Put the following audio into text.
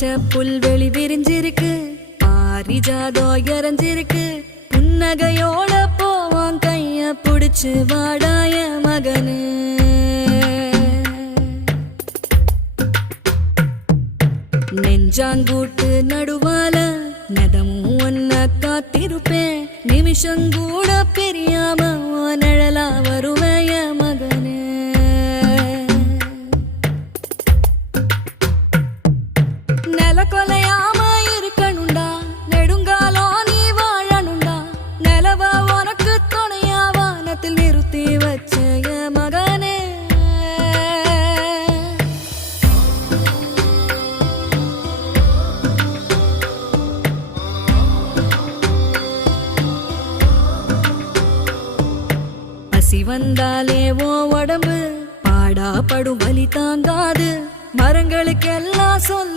பச்சை புல்வெளி விரிஞ்சிருக்கு, பாரிஜாதம் இறஞ்சிருக்கு. புன்னகையோட போவான் கைய புடிச்சு வாடாய மகனு. நெஞ்சாங்கூட்டு நடுவால நதமும் ஒன்ன காத்திருப்பேன், நிமிஷங்கூட பெரியாம நிழலா வருவேய மகனே. நில கொலையாம இருக்கணுண்டா, நெடுங்காலோ நீ வாழணுண்டா. நிலவ உனக்கு துணையா வானத்தில் நிறுத்தி வச்ச மகனே. பசி வந்தாலே ஓ உடம்பு பாடா படும் வலி தாங்காது. மரங்களுக்கெல்லாம் சொல்ல